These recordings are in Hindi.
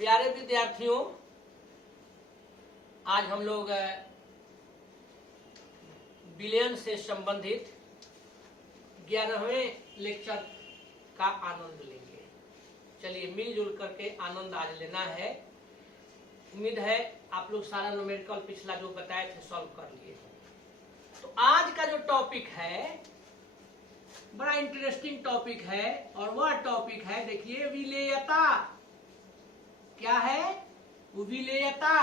प्यारे विद्यार्थियों, आज हम लोग विलयन से संबंधित 11वें लेक्चर का आनंद लेंगे। चलिए मिलजुल करके आनंद आज लेना है। उम्मीद है आप लोग सारा न्यूमेरिकल पिछला जो बताए थे सॉल्व कर लिए। तो आज का जो टॉपिक है बड़ा इंटरेस्टिंग टॉपिक है और वह टॉपिक है, देखिए, विलेयता। क्या है वो? विलेयता।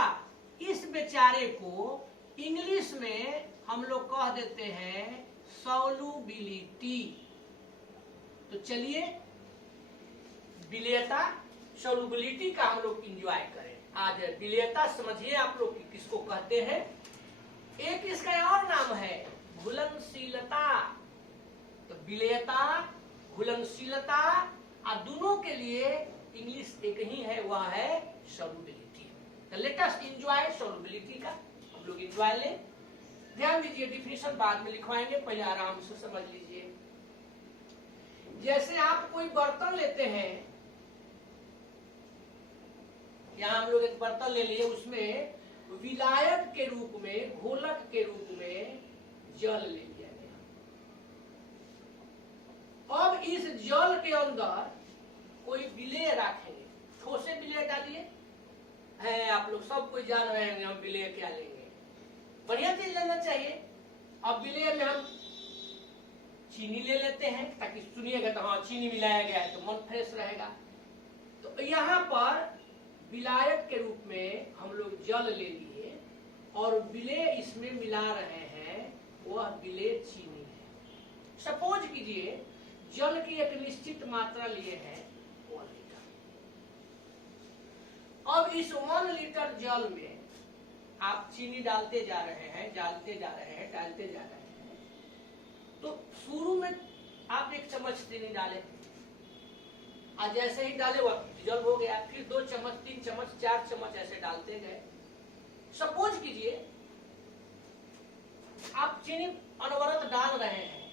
इस बेचारे को इंग्लिश में हम लोग कह देते हैं सॉल्युबिलिटी। तो चलिए विलेयता सॉल्युबिलिटी का हम लोग एंजॉय करें। आज विलेयता समझिए आप लोग किसको कहते हैं। एक इसका और नाम है घुलनशीलता। तो विलेयता, घुलनशीलता, और दोनों के लिए इंग्लिश एक ही है, वह है सॉल्युबिलिटी। तो लेट अस एंजॉय सॉल्युबिलिटी का। हम लोग एंजॉय लें। ध्यान दीजिए, डिफिनेशन बाद में लिखवाएंगे, पहले आराम से समझ लीजिए। जैसे आप कोई बर्तन लेते हैं, यहां हम लोग एक बर्तन ले लिए, उसमें विलायक के रूप में, घोलक के रूप में जल ले लिया गया। अब इस जल के अंदर कोई विलेय रखेंगे, ठोसे विलेय डालिए है। आप लोग सब कोई जान रहे हैं हम विलेय क्या लेंगे, बढ़िया चीज लेना चाहिए। अब विलेय में हम चीनी ले लेते हैं, ताकि सुनिएगा तो हाँ चीनी मिलाया गया है तो मन फ्रेश रहेगा। तो यहाँ पर विलायक के रूप में हम लोग जल ले लिए और विलेय इसमें मिला रहे हैं, वह विलेय चीनी है। सपोज कीजिए जल की एक निश्चित मात्रा लिए है 1 लीटर। अब इस 1 लीटर जल में आप चीनी डालते जा रहे हैं, डालते जा रहे हैं, डालते जा रहे हैं। तो शुरू में आप 1 चम्मच चीनी डाले, और जैसे ही डाले वह जल हो गया। फिर 2 चम्मच, 3 चम्मच, 4 चम्मच ऐसे डालते गए। सपोज कीजिए आप चीनी अनवरत डाल रहे हैं,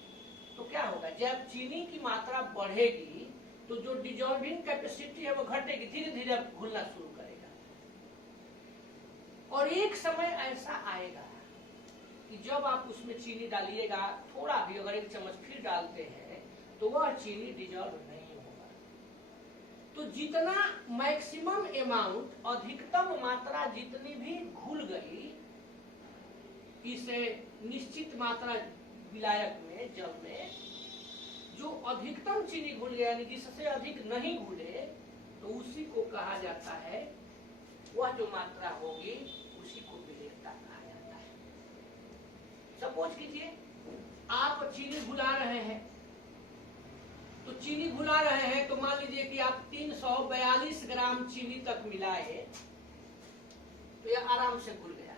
तो क्या होगा? जब चीनी की मात्रा बढ़ेगी तो जो डिजॉल्विंग कैपेसिटी है वो घटेगी, धीरे धीरे घुलना शुरू करेगा। और एक समय ऐसा आएगा कि जब आप उसमें चीनी डालिएगा, थोड़ा भी अगर 1 चम्मच फिर डालते हैं तो वह चीनी डिजॉल्व नहीं होगा। तो जितना मैक्सिमम अमाउंट, अधिकतम मात्रा जितनी भी घुल गई इस निश्चित मात्रा विलायक में, जल में, जो अधिकतम चीनी घुल गया, यानी जिससे अधिक नहीं घुले, तो उसी को कहा जाता है, वह जो मात्रा होगी उसी को विलेयता कहा जाता है। सपोज कीजिए आप चीनी घुला रहे हैं, तो चीनी घुला रहे हैं तो मान लीजिए कि आप 342 ग्राम चीनी तक मिलाए, तो यह आराम से घुल गया।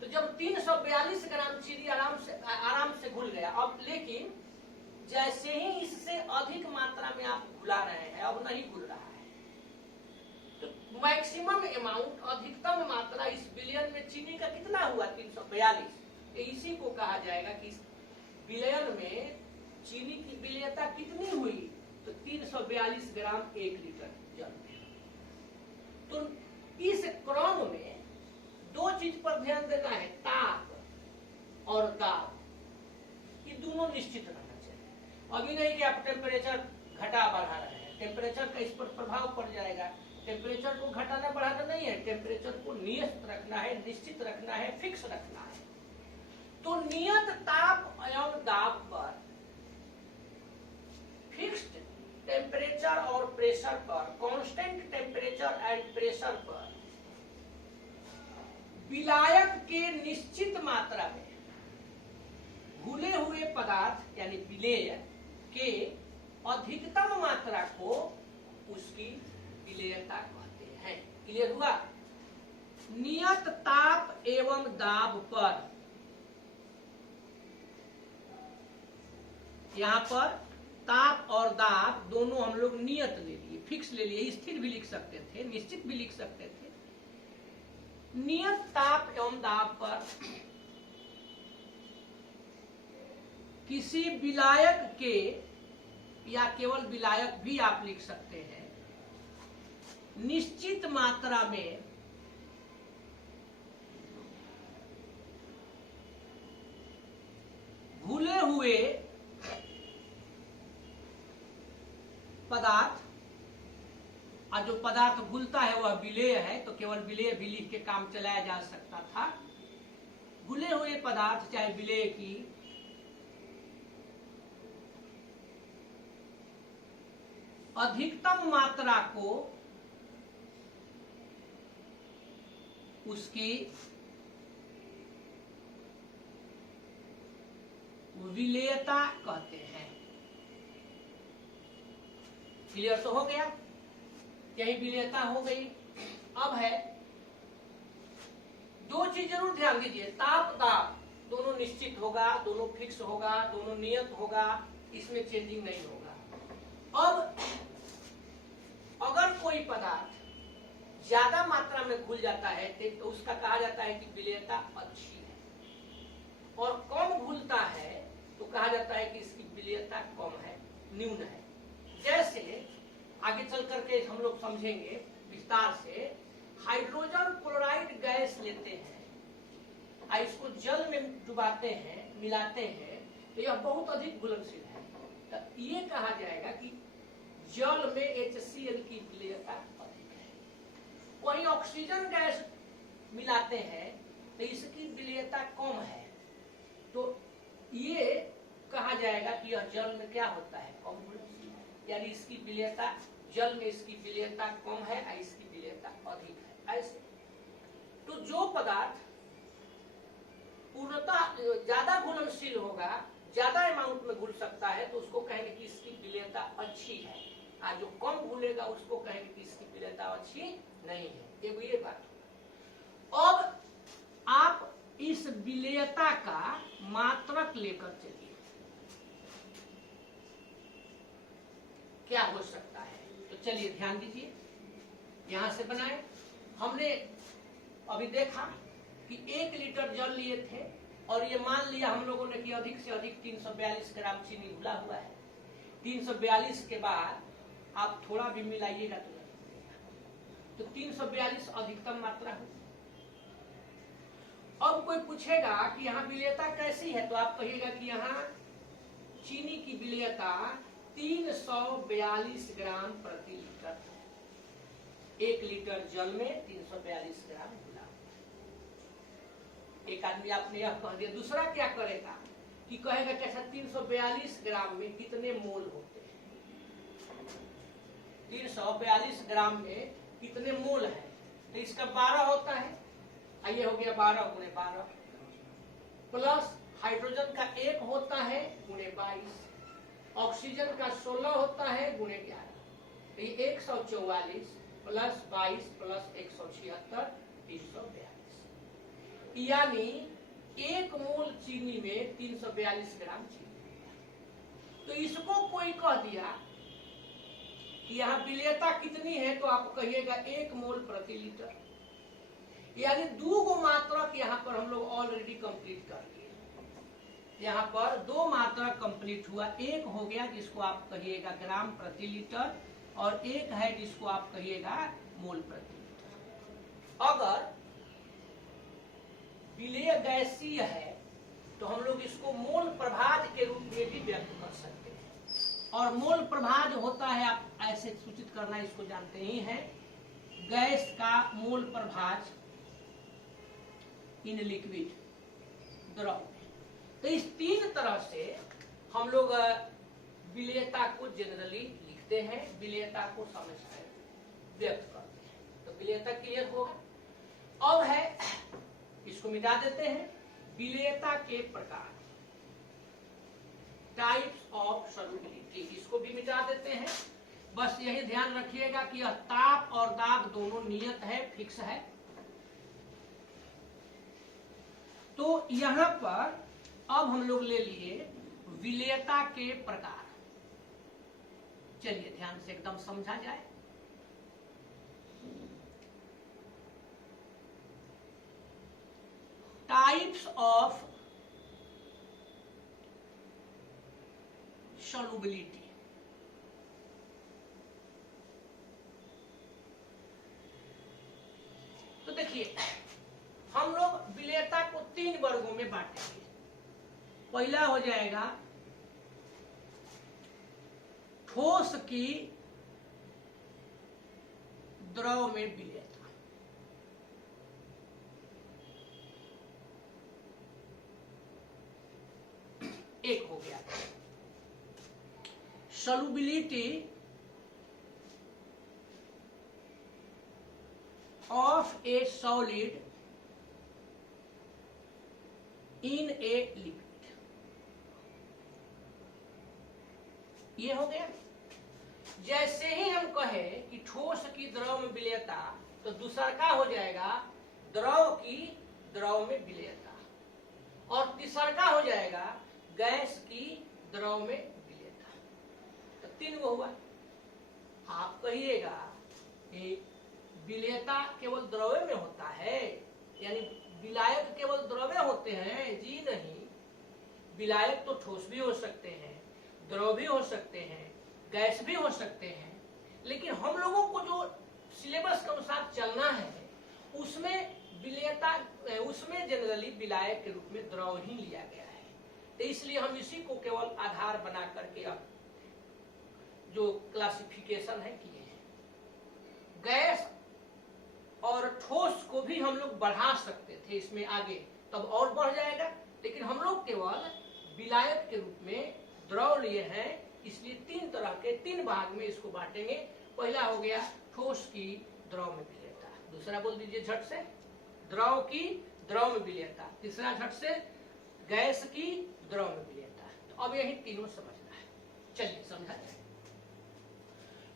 तो जब 342 ग्राम चीनी आराम से घुल गया, अब लेकिन जैसे ही इससे अधिक मात्रा में आप घुला रहे हैं, अब नहीं घुल रहा है, तो मैक्सिमम अमाउंट, अधिकतम मात्रा इस विलयन में चीनी का कितना हुआ? 342। इसी को कहा जाएगा कि विलयन में चीनी की विलेयता कितनी हुई? तो 342 ग्राम 1 लीटर जल में। तो इस क्रम में 2 चीज पर ध्यान देना है, ताप और दाब। ये दोनों निश्चित रहना चाहिए। अभी नहीं कि आप टेम्परेचर घटा बढ़ा रहे हैं, टेम्परेचर का इस पर प्रभाव पड़ जाएगा। टेम्परेचर को घटाना बढ़ाना नहीं है, टेम्परेचर को नियत रखना है, निश्चित रखना है, फिक्स रखना है। तो नियत ताप एवं दाब पर, फिक्स्ड टेम्परेचर और प्रेशर पर, कांस्टेंट टेम्परेचर एंड प्रेशर पर विलायक के निश्चित मात्रा में घुले हुए पदार्थ यानी विलेय के अधिकतम मात्रा को उसकी विलेयता कहते हैं। क्लियर हुआ? नियत ताप एवं दाब पर, यहां पर ताप और दाब दोनों हम लोग नियत ले लिए, फिक्स ले लिए। स्थिर भी लिख सकते थे, निश्चित भी लिख सकते थे। नियत ताप एवं दाब पर किसी विलायक के, या केवल विलायक भी आप लिख सकते हैं, निश्चित मात्रा में घुले हुए पदार्थ, और जो पदार्थ घुलता है वह विलेय है, तो केवल विलेय भी लिख के काम चलाया जा सकता था। घुले हुए पदार्थ चाहे विलेय की अधिकतम मात्रा को उसकी विलेयता कहते हैं। क्लियर तो हो गया, यही विलेयता हो गई। अब है दो चीज जरूर ध्यान दीजिए, ताप दाब दोनों निश्चित होगा, दोनों फिक्स होगा, दोनों नियत होगा, इसमें चेंजिंग नहीं होगा। अब अगर कोई पदार्थ ज्यादा मात्रा में घुल जाता है तो उसका कहा जाता है कि विलेयता अच्छी है, और कम घुलता है तो कहा जाता है कि इसकी विलेयता कम है, न्यून है। जैसे आगे चल करके हम लोग समझेंगे विस्तार से, हाइड्रोजन क्लोराइड गैस लेते हैं और इसको जल में डुबाते हैं, मिलाते हैं, तो यह बहुत अधिक घुलनशील है। तो ये कहा जाएगा कि जल में HCl की विलेयता अधिक है। वहीं ऑक्सीजन गैस मिलाते हैं तो इसकी विलेयता कम है, तो ये कहा जाएगा कि यह जल में क्या होता है, कम घुलनशील है, यानी इसकी विलेयता, जल में इसकी विलेयता कम है और इसकी विलेयता अधिक है। ऐसे तो जो पदार्थ पूर्णतः ज्यादा घुलनशील होगा, ज्यादा अमाउंट में घुल सकता है, तो उसको कहेंगे कि इसकी विलेयता अच्छी है, और जो कम घुलेगा उसको कहेंगे कि इसकी विलेयता अच्छी नहीं है। ये बात। अब आप इस विलेयता का मात्रक लेकर चलिए, क्या हो सकता है। तो चलिए ध्यान दीजिए, यहां से बनाए। हमने अभी देखा कि 1 लीटर जल लिए थे, और ये मान लिया हम लोगों ने कि अधिक से अधिक 342 ग्राम चीनी घुला हुआ है। 342 के बाद आप थोड़ा भी मिलाइएगा तो 342 अधिकतम मात्रा हो। अब कोई पूछेगा कि यहाँ विलेयता कैसी है, तो आप कहिएगा कि यहाँ चीनी की विलेयता 342 ग्राम प्रति लीटर है। 1 लीटर जल में 342 ग्राम घुला। एक आदमी आपने यह कह दिया, दूसरा क्या करेगा कि कहेगा कि अच्छा 342 ग्राम में कितने मोल होते हैं, 342 ग्राम में कितने मोल है, तो इसका 12 होता है। ये हो गया 12 गुणे 12, प्लस हाइड्रोजन का 1 होता है गुणे 22, ऑक्सीजन का 16 होता है गुणे 11, तो ये 144 प्लस 22 प्लस 176, 342, यानी 1 मोल चीनी में 342 ग्राम चीनी। तो इसको कोई कह दिया कि यहाँ विलेयता कितनी है, तो आप कहिएगा 1 मोल प्रति लीटर, यानी 2 मात्रक यहाँ पर हम लोग ऑलरेडी कंप्लीट कर लिए। यहाँ पर 2 मात्रक कंप्लीट हुआ, एक हो गया जिसको आप कहिएगा ग्राम प्रति लीटर, और एक है जिसको आप कहिएगा मोल प्रति लीटर। अगर विलेय गैसीय है तो हम लोग इसको मोल प्रभाज के रूप में भी व्यक्त कर सकते हैं, और मोल प्रभाज होता है, आप ऐसे सूचित करना इसको जानते ही हैं, गैस का मोल प्रभाज इन लिक्विड, द्रव। तो इस 3 तरह से हम लोग विलेयता को जनरली लिखते हैं, विलेयता को समझकर व्यक्त करते हैं। तो विलेयता क्लियर होगा। अब है, इसको मिटा देते हैं, विलेयता के प्रकार, टाइप्स ऑफ सॉल्युबिलिटी, इसको भी मिटा देते हैं। बस यही ध्यान रखिएगा कि यह ताप और दाब दोनों नियत है, फिक्स है। तो यहां पर अब हम लोग ले लिए विलेयता के प्रकार। चलिए ध्यान से एकदम समझा जाए। Types of solubility. तीन वर्गों में बांटेंगे। पहला हो जाएगा ठोस की द्रव में विलेयता। एक हो गया solubility of a solid in a liquid। ये हो गया। जैसे ही हम कहे कि ठोस की द्रव में विलेयता, तो दूसरा का हो जाएगा द्रव की द्रव में विलेयता, और तीसरा का हो जाएगा गैस की द्रव में विलेयता। तो तीन वो हुआ। आप कहिएगा कि विलेयता केवल द्रव्य में होता है, यानी विलायक केवल द्रव्य होते हैं? जी नहीं, विलायक तो ठोस भी हो सकते हैं, द्रव भी हो सकते हैं, गैस भी हो सकते हैं। लेकिन हम लोगों को जो सिलेबस के अनुसार चलना है उसमें विलेयता, उसमें जनरली विलायक के रूप में द्रव ही लिया गया है। तो इसलिए हम इसी को केवल आधार बना करके अब जो क्लासिफिकेशन है किए हैं। गैस और ठोस को भी हम लोग बढ़ा सकते थे इसमें आगे, तब और बढ़ जाएगा, लेकिन हम लोग केवल विलायक के रूप में द्रव लिए हैं। इसलिए तीन तरह के तीन भाग में इसको बांटेंगे। पहला हो गया ठोस की द्रव में विलेयता, दूसरा बोल दीजिए झट से द्रव की द्रव में विलेयता, तीसरा झट से गैस की द्रव में विलेयता। तो अब यही तीनों समझना है। चलिए समझा जाए।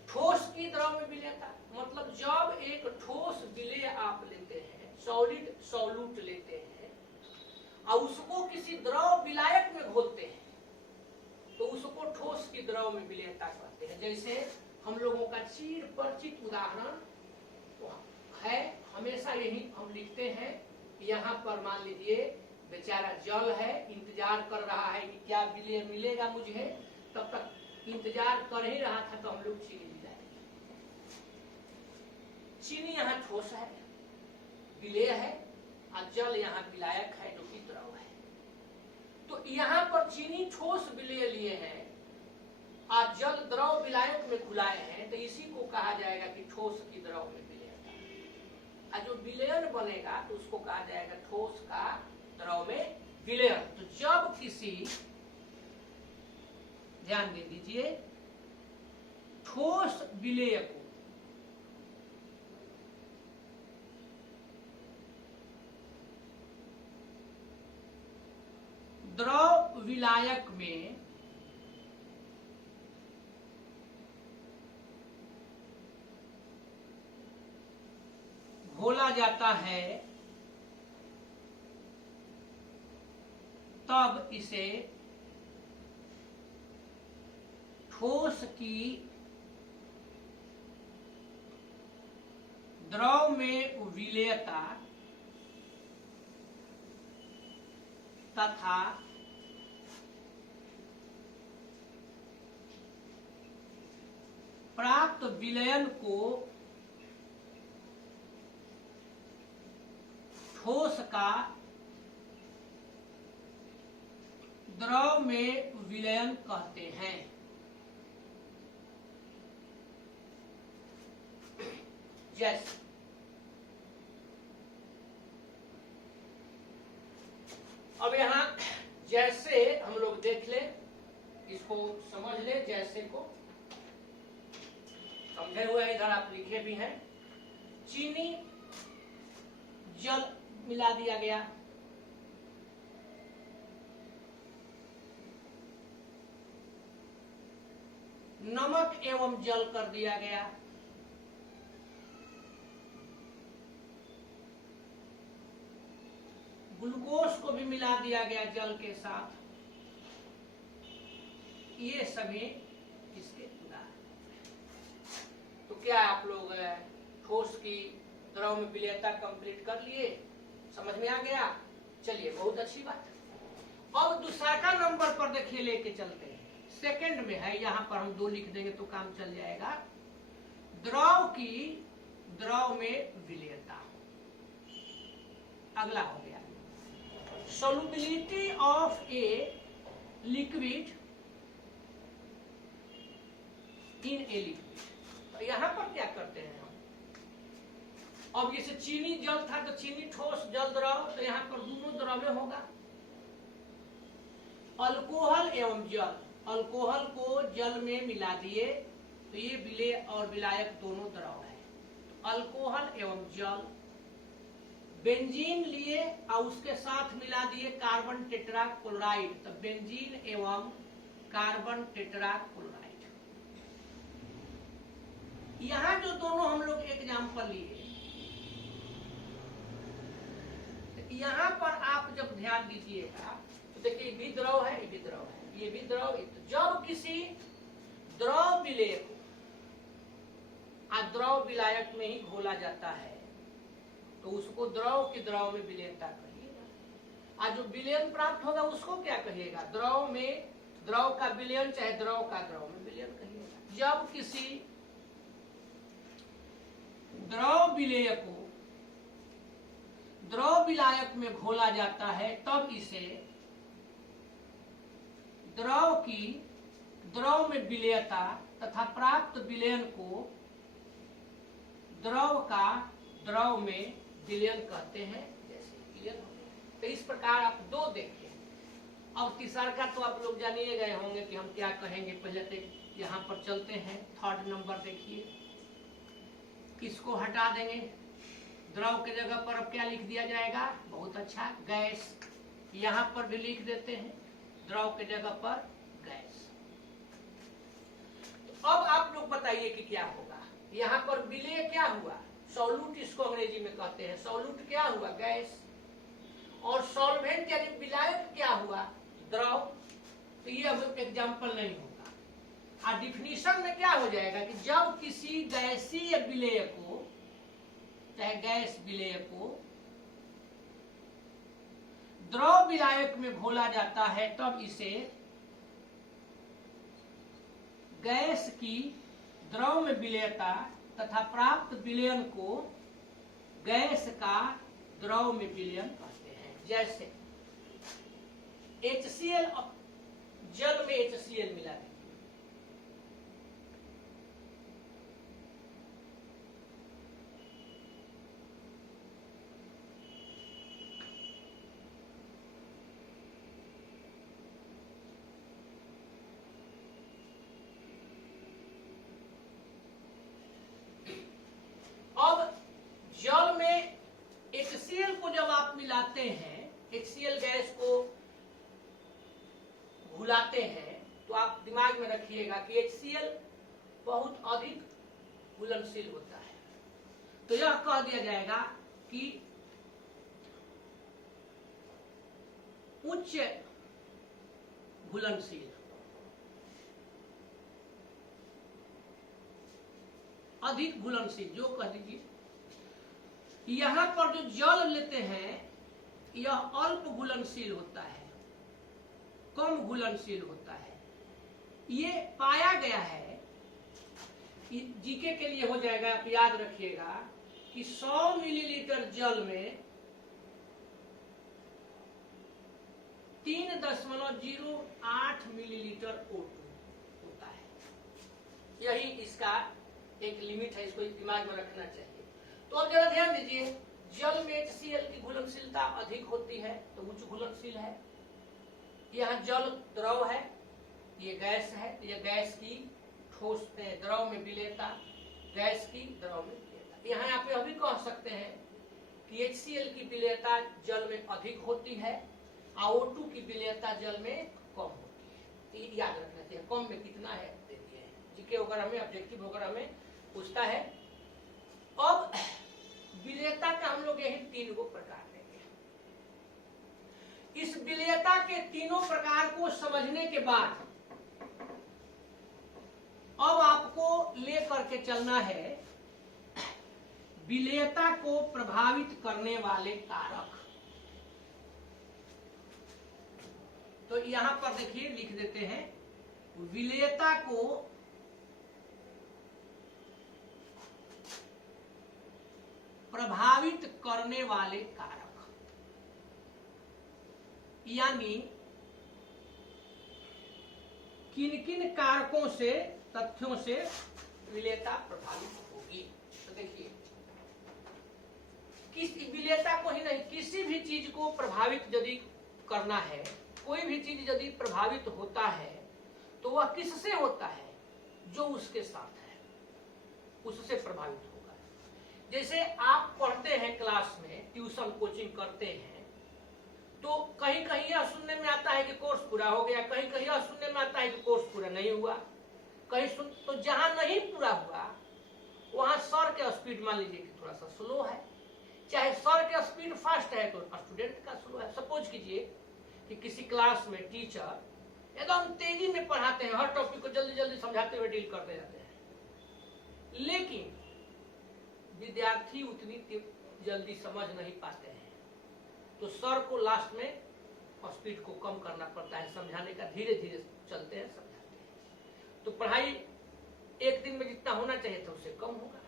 ठोस की द्रव में विलेयता मतलब जब एक ठोस विलेय आप लेते हैं, सॉलिड सॉल्यूट लेते हैं और उसको किसी द्रव विलायक में घोलते हैं, तो उसको ठोस की द्रव में विलेयता कहते हैं। जैसे हम लोगों का चिर परिचित उदाहरण है, हमेशा यही हम लिखते हैं। यहाँ पर मान लीजिए बेचारा जल है, इंतजार कर रहा है कि क्या विलेय मिलेगा मुझे, तब तक इंतजार कर ही रहा था, तो हम लोग चीनी ले जाएंगे। चीनी यहाँ ठोस है, विलेय है, और जल यहाँ विलायक है जो कि द्रव है। तो यहाँ पर चीनी ठोस विलेय लिए हैं और जल द्रव विलायक में घुलाए हैं, तो इसी को कहा जाएगा कि ठोस की द्रव में विलेयता। और जो विलयन बनेगा तो उसको कहा जाएगा ठोस का द्रव में विलयन। तो जब किसी, ध्यान दे दीजिए, ठोस विलेय को द्रव विलायक में घोला जाता है, तब इसे ठोस की द्रव में विलेयता तथा प्राप्त विलयन को ठोस का द्रव में विलयन कहते हैं। जैसे अब यहाँ जैसे हम लोग देख ले, इसको समझ ले, जैसे को समझे हुए इधर आप लिखे भी हैं। चीनी जल मिला दिया गया, नमक एवं जल कर दिया गया, ग्लूकोज को भी मिला दिया गया जल के साथ। ये सभी इसके उदाहरण। तो क्या आप लोग ठोस की द्रव में विलेयता कंप्लीट कर लिए? समझ में आ गया? चलिए, बहुत अच्छी बात। अब दूसरा का नंबर पर देखिए लेके चलते हैं। सेकंड में है, यहाँ पर हम 2 लिख देंगे तो काम चल जाएगा। द्रव की द्रव में विलेयता। अगला हो गया solubility of a liquid in a liquid। तो यहां पर क्या करते हैं हम, अब जैसे चीनी जल था तो चीनी ठोस जल द्रव, तो यहां पर दोनों द्रव में होगा। अल्कोहल एवं जल, अल्कोहल को जल में मिला दिए तो ये विलेय और विलायक दोनों द्रव है। तो अल्कोहल एवं जल, बेंजीन लिए और उसके साथ मिला दिए कार्बन टेट्रा क्लोराइड, तो बेंजीन एवं कार्बन टेट्रा क्लोराइड। यहां जो दोनों हम लोग एग्जाम्पल लिए, तो यहां पर आप जब ध्यान दीजिएगा तो देखिए ये भी द्रव है, ये भी द्रव है, ये भी द्रव। जब किसी द्रव विलेय को द्रव विलायक में ही घोला जाता है तो उसको द्रव के द्रव में विलयनता कहिएगा। जो विलयन प्राप्त होगा उसको क्या कहिएगा, द्रव में द्रव का विलयन, चाहे द्रव का द्रव में विलयन कहिएगा। जब किसी द्रव विलेय को द्रव विलायक में घोला जाता है तब इसे द्रव की द्रव में विलेयता तथा प्राप्त विलयन को द्रव का द्रव में विलयन कहते हैं। जैसे विलयन हो गया, तो इस प्रकार आप दो देखें। अब तीसरा का तो आप लोग जानिए गए होंगे कि हम क्या कहेंगे। पहले तो यहाँ पर चलते हैं, थर्ड नंबर देखिए, किसको हटा देंगे, द्रव के जगह पर अब क्या लिख दिया जाएगा, बहुत अच्छा, गैस। यहाँ पर भी लिख देते हैं द्रव के जगह पर गैस। तो अब आप लोग बताइए कि क्या होगा। यहाँ पर विलेय क्या हुआ, सॉल्यूट इसको अंग्रेजी में कहते हैं। सॉल्यूट क्या हुआ, गैस। और सॉल्वेंट यानी विलायक क्या हुआ, द्रव। तो ये अब एग्जाम्पल नहीं होगा। डिफिनीशन में क्या हो जाएगा कि जब किसी गैसीय विलेय को, चाहे गैस विलेय को द्रव विलायक में घोला जाता है तब इसे गैस की द्रव में विलेयता तथा प्राप्त विलयन को गैस का द्रव में विलयन कहते हैं। जैसे HCl, जल में HCl मिला दीजिए, जल में HCl को जब आप मिलाते हैं, HCl गैस को घुलाते हैं, तो आप दिमाग में रखिएगा कि HCl बहुत अधिक घुलनशील होता है। तो यह कह दिया जाएगा कि उच्च घुलनशील, अधिक घुलनशील, जो कह दीजिए। यहां पर जो जल लेते हैं यह अल्प घुलनशील होता है, कम घुलनशील होता है। ये पाया गया है, जीके के लिए हो जाएगा, आप याद रखिएगा कि 100 मिलीलीटर जल में 3.08 मिलीलीटर O2 होता है। यही इसका एक लिमिट है, इसको दिमाग में रखना चाहिए। तो अब जरा ध्यान दीजिए, जल में HCl की घुलनशीलता अधिक होती है तो उच्च घुलनशील है। यहाँ जल द्रव है, ये गैस है, ये गैस की ठोस द्रव में विलेयता, गैस की द्रव में विलेयता। यहाँ आप यह भी कह सकते हैं कि HCl की विलेयता जल में अधिक होती है और O2 की विलेयता जल में कम होती है। तो ये याद रखना चाहिए, कम में कितना है दे दिए हैं। जीके वगैरह में, ऑब्जेक्टिव वगैरह में पूछता है। अब विलेयता का हम लोग यही 3 प्रकार देंगे। इस विलेयता के तीनों प्रकार को समझने के बाद अब आपको लेकर के चलना है विलेयता को प्रभावित करने वाले कारक। तो यहां पर देखिए लिख देते हैं, विलेयता को प्रभावित करने वाले कारक। यानी किन किन कारकों से, तथ्यों से विलेयता प्रभावित होगी। तो देखिए, किस विलेयता को ही नहीं, किसी भी चीज को प्रभावित यदि करना है, कोई भी चीज यदि प्रभावित होता है तो वह किससे होता है? जो उसके साथ है उससे प्रभावित होगा। जैसे आप पढ़ते हैं क्लास में, ट्यूशन कोचिंग करते हैं, तो कहीं कहीं यह सुनने में आता है कि कोर्स पूरा हो गया, कहीं कहीं यह सुनने में आता है कि कोर्स पूरा नहीं हुआ, कहीं तो जहां नहीं पूरा हुआ वहां सर के स्पीड मान लीजिए कि थोड़ा सा स्लो है, चाहे सर के स्पीड फास्ट है तो स्टूडेंट का स्लो है। सपोज कीजिए कि किसी क्लास में टीचर एकदम तेजी में पढ़ाते हैं, हर टॉपिक को जल्दी जल्दी समझाते हुए डील करते जाते हैं, लेकिन विद्यार्थी उतनी जल्दी समझ नहीं पाते हैं, तो सर को लास्ट में स्पीड को कम करना पड़ता है, समझाने का धीरे धीरे चलते हैं, समझाते हैं। तो पढ़ाई एक दिन में जितना होना चाहिए था उससे कम होगा।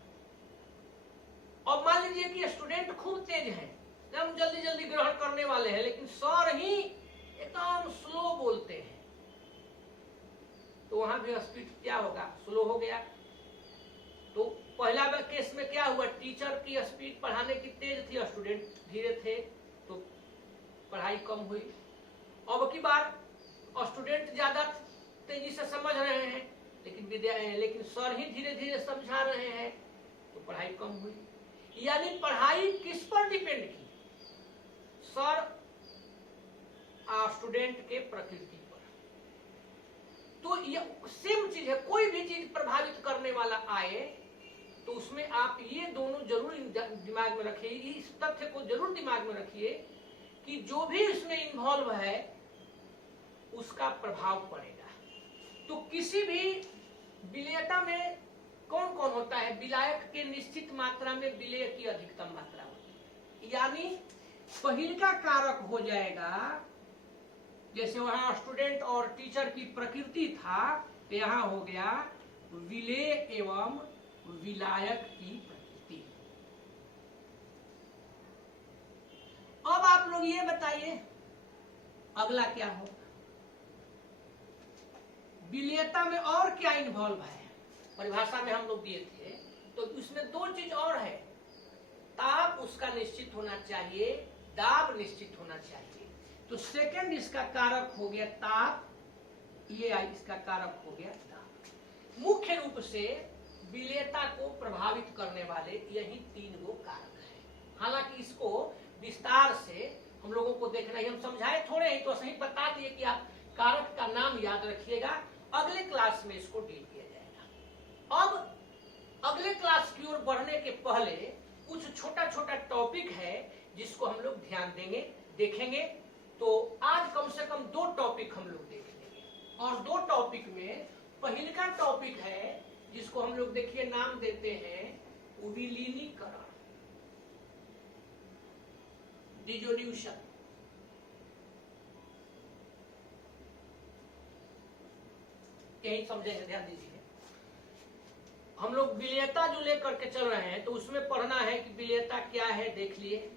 और मान लीजिए कि स्टूडेंट खूब तेज हैं, एकदम जल्दी जल्दी ग्रहण करने वाले हैं, लेकिन सर ही एकदम स्लो बोलते हैं, तो वहां भी स्पीड क्या होगा? स्लो हो गया। तो पहला केस में क्या हुआ? टीचर की स्पीड पढ़ाने की तेज थी, स्टूडेंट धीरे थे, तो पढ़ाई कम हुई। अब की बार स्टूडेंट ज्यादा तेजी से समझ रहे हैं, लेकिन सर ही धीरे धीरे समझा रहे हैं, तो पढ़ाई कम हुई। यानी पढ़ाई किस पर डिपेंड की? सर स्टूडेंट के प्रकृति पर। तो ये सेम चीज है, कोई भी चीज प्रभावित करने वाला आए तो उसमें आप ये दोनों जरूर दिमाग में रखिए, इस तथ्य को जरूर दिमाग में रखिए कि जो भी इसमें इन्वॉल्व है उसका प्रभाव पड़ेगा। तो किसी भी विलेयता में कौन कौन होता है? विलायक के निश्चित मात्रा में विलेय की अधिकतम मात्रा होती है, यानी पहिल का कारक हो जाएगा, जैसे वहां स्टूडेंट और टीचर की प्रकृति था, तो यहां हो गया विलेय एवं विलायक की प्रकृति। अब आप लोग ये बताइए अगला क्या होगा? विलेयता में और क्या इन्वॉल्व है? परिभाषा में हम लोग दिए थे, तो उसमें दो चीज और है, ताप उसका निश्चित होना चाहिए, दाब निश्चित होना चाहिए। तो सेकंड इसका कारक हो गया ताप, ये इसका कारक हो गया दाब। मुख्य रूप से विलेयता को प्रभावित करने वाले यही तीन गो कारक हैं। हालांकि इसको विस्तार से हम लोगों को देखना ही, हम समझाए थोड़े ही, तो सही बता दिए कि आप कारक का नाम याद रखिएगा, अगले क्लास में इसको डील किया जाएगा। अब अगले क्लास की ओर बढ़ने के पहले कुछ छोटा छोटा टॉपिक है जिसको हम लोग ध्यान देंगे, देखेंगे। तो आज कम से कम दो टॉपिक हम लोग देख लेंगे, और दो टॉपिक में पहले का टॉपिक है जिसको हम लोग देखिए नाम देते हैं विलीनीकरण, डिसोल्यूशन। यही समझेंगे, ध्यान दीजिए। हम लोग विलेयता जो लेकर के चल रहे हैं तो उसमें पढ़ना है कि विलेयता क्या है, देख लिए।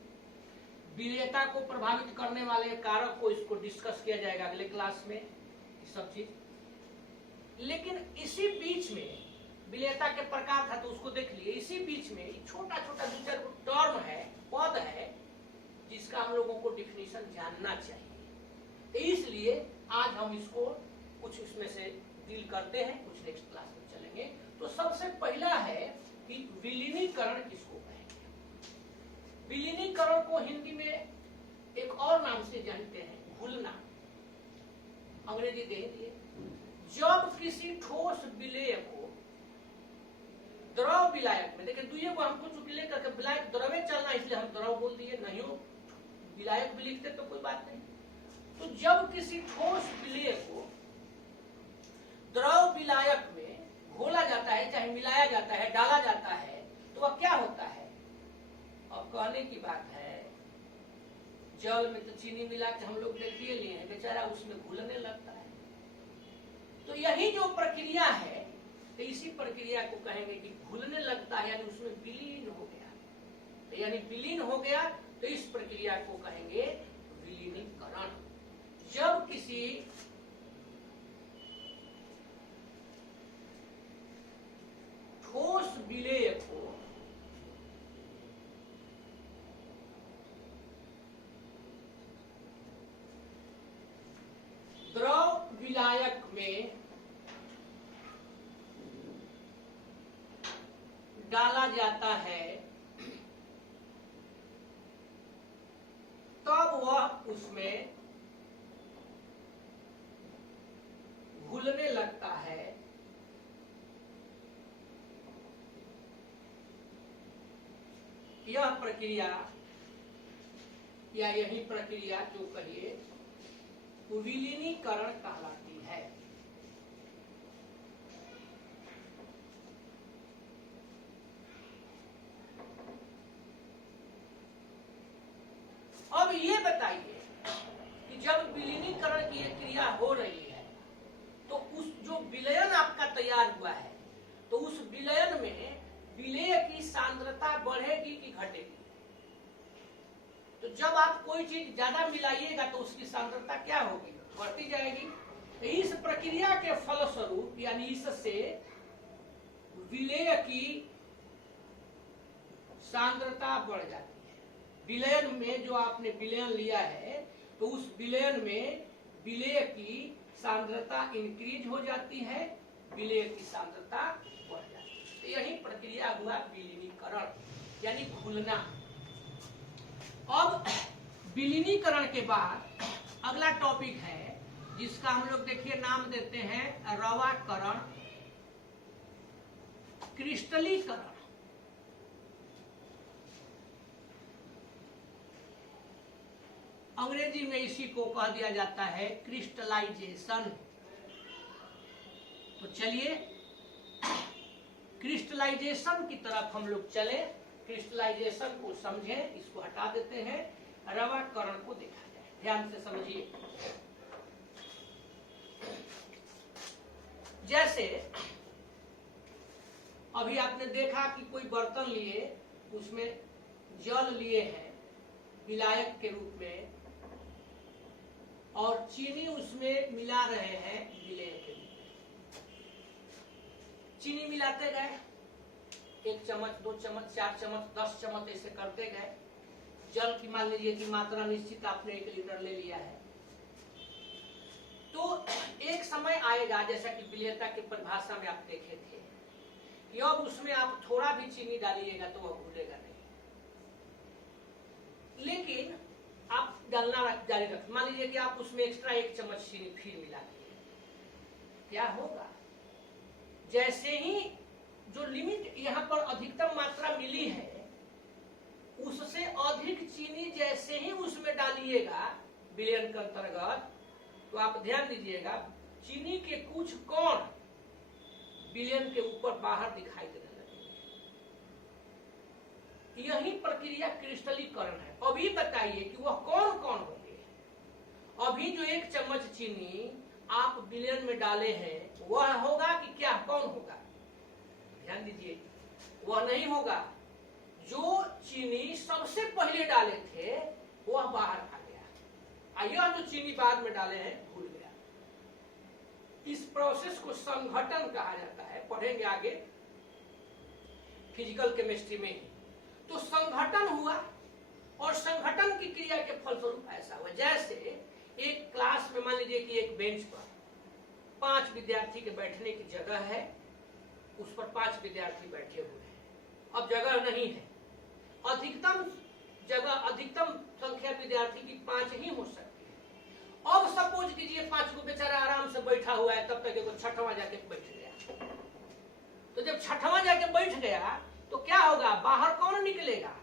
विलेयता को प्रभावित करने वाले कारक को इसको डिस्कस किया जाएगा अगले क्लास में, सब चीज। लेकिन इसी बीच में विलेयता के प्रकार था तो उसको देख लिए। इसी बीच में छोटा छोटा दो चार टर्म है, पद है, जिसका हम लोगों को डिफिनीशन जानना चाहिए। तो इसलिए आज हम इसको कुछ इसमें से डील करते हैं, कुछ नेक्स्ट क्लास में चलेंगे। तो सबसे पहला है कि विलीनीकरण किसको कहेंगे। विलीनीकरण को हिंदी में एक और नाम से जानते हैं, घुलना। अंग्रेजी दे दिए। जब किसी ठोस विलेय को द्रव विलायक में, देखिए दुइये को हमको चूंकि लेकर के विलायक द्रवे चलना, इसलिए हम द्रव बोल दिए, नहीं हो विलायक भी लिखते तो कोई बात नहीं। तो जब किसी ठोस विलेय को द्रव विलायक में घोला जाता है, चाहे मिलाया जाता है, डाला जाता है, तो वह क्या होता है? अब कहने की बात है, जल में तो चीनी मिला के हम लोग देखिए लिए हैं, बेचारा उसमें घुलने लगता है। तो यही जो प्रक्रिया है, तो इसी प्रक्रिया को कहेंगे कि घुलने लगता है, यानी उसमें विलीन हो गया। तो यानी विलीन हो गया, तो इस प्रक्रिया को कहेंगे विलीनीकरण। जब किसी ठोस विलेय को द्रव विलायक में डाला जाता है तब वह उसमें घुलने लगता है यह प्रक्रिया या यही प्रक्रिया जो कहिए विलीनीकरण कहलाती है। अब ये बताइए कि जब विलीनीकरण की एक क्रिया हो रही है तो उस जो विलयन आपका तैयार हुआ है तो उस विलयन में विलेय की सांद्रता बढ़ेगी कि घटेगी? तो जब आप कोई चीज ज्यादा मिलाइएगा तो उसकी सांद्रता क्या होगी? बढ़ती जाएगी। इस प्रक्रिया के फलस्वरूप यानी इससे विलेय की सांद्रता बढ़ जाती है। विलयन में जो आपने विलयन लिया है तो उस विलयन में विलेय की सांद्रता इंक्रीज हो जाती है, विलेय की सांद्रता बढ़ जाती है। तो यही प्रक्रिया हुआ विलीनीकरण यानी घुलना। अब विलीनीकरण के बाद अगला टॉपिक है जिसका हम लोग देखिए नाम देते हैं रवाकरण, क्रिस्टलीकरण। अंग्रेजी में इसी को कह दिया जाता है क्रिस्टलाइजेशन। तो चलिए क्रिस्टलाइजेशन की तरफ हम लोग चले, क्रिस्टलाइजेशन को समझें, इसको हटा देते हैं, रवाकरण को देखा जाए। ध्यान से समझिए। जैसे अभी आपने देखा कि कोई बर्तन लिए, उसमें जल लिए हैं विलायक के रूप में और चीनी उसमें मिला रहे हैं विलेय के रूप में। चीनी मिलाते गए, 1 चम्मच 2 चम्मच 4 चम्मच 10 चम्मच ऐसे करते गए। जल की मान लीजिए कि मात्रा निश्चित आपने 1 लीटर ले लिया है। तो एक समय आएगा, जैसा कि विलेयता की परिभाषा में आप देखे थे, कि अब उसमें आप थोड़ा भी चीनी डालिएगा तो वह घुलेगा नहीं, लेकिन आप डालना जारी रख। मान लीजिए कि आप उसमें एक्स्ट्रा 1 चम्मच चीनी फिर मिला दिए, क्या होगा? जैसे ही जो लिमिट यहाँ पर अधिकतम मात्रा मिली है उससे अधिक चीनी जैसे ही उसमें डालिएगा विलयन के अंतर्गत, तो आप ध्यान दीजिएगा चीनी के कुछ कण विलयन के ऊपर बाहर दिखाई देने लगेंगे। यही प्रक्रिया क्रिस्टलीकरण है। अभी बताइए कि वह कौन कौन होंगे? अभी जो 1 चम्मच चीनी आप विलयन में डाले हैं वह होगा कि क्या, कौन होगा? ध्यान दीजिए, वह नहीं होगा। जो चीनी सबसे पहले डाले थे वह बाहर आ गया, यह जो चीनी बाद में डाले हैं भूल गया। इस प्रोसेस को संघटन कहा जाता है, पढ़ेंगे आगे फिजिकल केमिस्ट्री में ही। तो संघटन हुआ और संघटन की क्रिया के फलस्वरूप ऐसा हुआ। जैसे एक क्लास में मान लीजिए कि एक बेंच पर 5 विद्यार्थी के बैठने की जगह है, उस पर 5 विद्यार्थी बैठे हुए हैं। अब जगह नहीं है, अधिकतम जगह, अधिकतम संख्या विद्यार्थी की 5 ही हो सकती है। अब सपोज कीजिए 5 को बेचारा आराम से बैठा हुआ है, तब तक एगो छठवां जाके बैठ गया। तो जब छठवां जाके बैठ गया तो क्या होगा? बाहर कौन निकलेगा?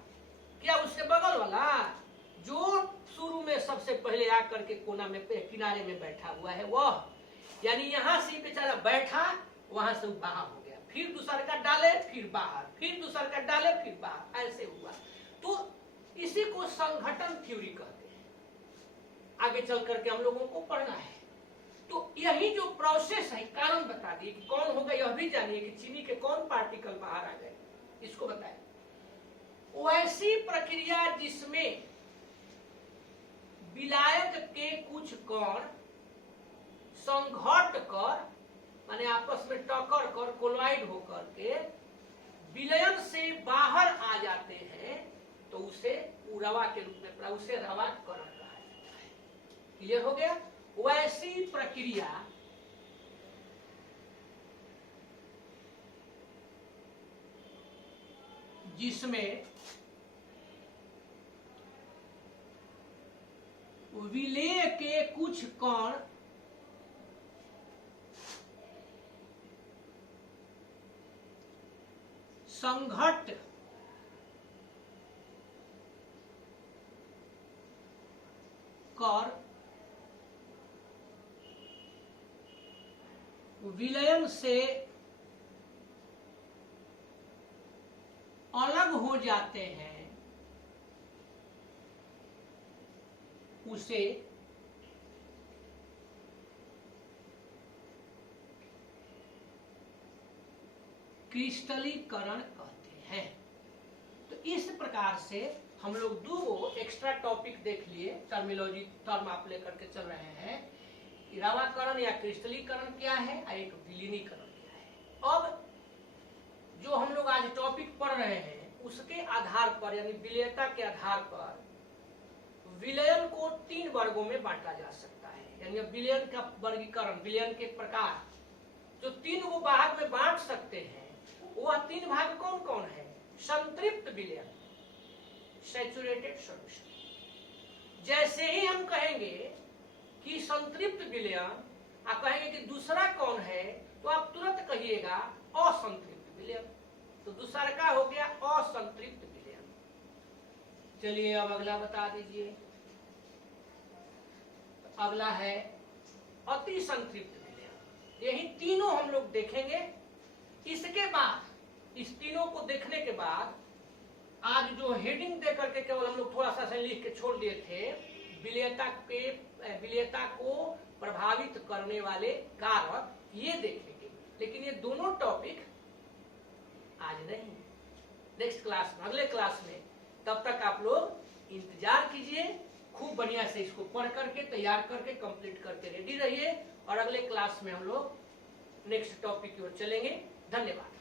क्या उसके बगल वाला जो शुरू में सबसे पहले आकर के कोना में किनारे में बैठा हुआ है वह? यानी यहां से बेचारा बैठा, वहां से बाहर हो गया, फिर दूसरा का डाले फिर बाहर, फिर दूसरा का डाले फिर बाहर, ऐसे हुआ। तो इसी को संघटन थ्योरी कहते हैं। आगे चल करके हम लोगों को पढ़ना है। तो यही जो प्रोसेस है, कारण बता दिए कि कौन होगा, यह भी जानिए कि चीनी के कौन पार्टिकल बाहर आ गए, इसको बताएं। वैसी प्रक्रिया जिसमें विलायक के कुछ कण संघट कर, माने आपस में टक्कर कर, कोलाइड होकर के विलयन से बाहर आ जाते हैं, तो उसे रवा के रूप में, उसे रवाकरण कहा जाता है। क्लियर हो गया? वैसी प्रक्रिया जिसमें विलेय के कुछ कण संघट कर विलयन से अलग हो जाते हैं, उसे क्रिस्टलीकरण कहते हैं। तो इस प्रकार से हम लोग दो एक्स्ट्रा टॉपिक देख लिए, टर्मिनोलॉजी टर्म आप लेकर के चल रहे हैं। रवाकरण या क्रिस्टलीकरण क्या है और एक विलीनीकरण क्या है। अब जो हम लोग आज टॉपिक पढ़ रहे हैं उसके आधार पर, यानी विलेयता के आधार पर विलयन को 3 वर्गों में बांटा जा सकता है। यानी विलयन का वर्गीकरण, विलयन के प्रकार जो 3 वो भाग में बांट सकते हैं, वह 3 भाग कौन कौन है? संतृप्त विलयन, सैचुरेटेड सॉल्यूशन। जैसे ही हम कहेंगे कि संतृप्त विलयन, आप कहेंगे कि दूसरा कौन है, तो आप तुरंत कहिएगा असंतृप्त विलयन। तो दूसरा का हो गया असंतृप्त विलयन। चलिए अब अगला बता दीजिए। अगला है अति संतृप्त विलयन। यही तीनों हम लोग देखेंगे। इसके बाद, इस तीनों को देखने के बाद, आज जो हेडिंग दे करके केवल हम लोग थोड़ा सा लिख के छोड़ दिए थे, विलेयता को प्रभावित करने वाले कारक, ये देखेंगे। लेकिन ये दोनों टॉपिक आज नहीं, नेक्स्ट क्लास में, अगले क्लास में। तब तक आप लोग इंतजार कीजिए, खूब बढ़िया से इसको पढ़ करके, तैयार करके, कंप्लीट करके रेडी रहिए, और अगले क्लास में हम लोग नेक्स्ट टॉपिक की ओर चलेंगे। धन्यवाद।